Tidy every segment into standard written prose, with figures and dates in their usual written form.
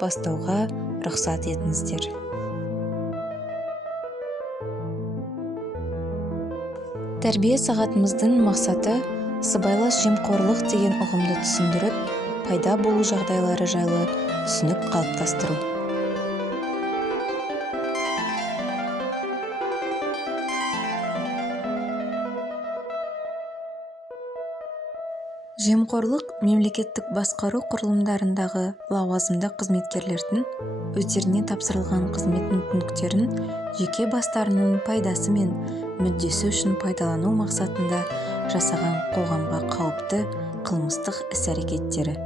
бастауға рұқсат етіңіздер. Тәрбие сағатымыздың мақсаты сыбайлас жемқорлық деген ұғымды түсіндіріп, пайда болу жағдайлары жайлы түсінік қалыптастыру. Жемқорлық мемлекеттік басқару құрылымдарындағы лауазымды қызметкерлердің өздеріне тапсырылған қызмет мүмкіндіктерін жеке бастарының пайдасы мен мүддесі үшін пайдалану мақсатында жасаған қоғамға қауіпті қылмыстық іс-әрекеттері.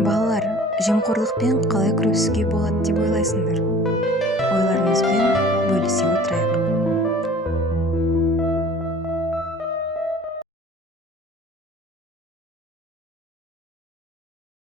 Балалар, жемқорлықпен қалай күресуге болады деп ойлайсыңдар?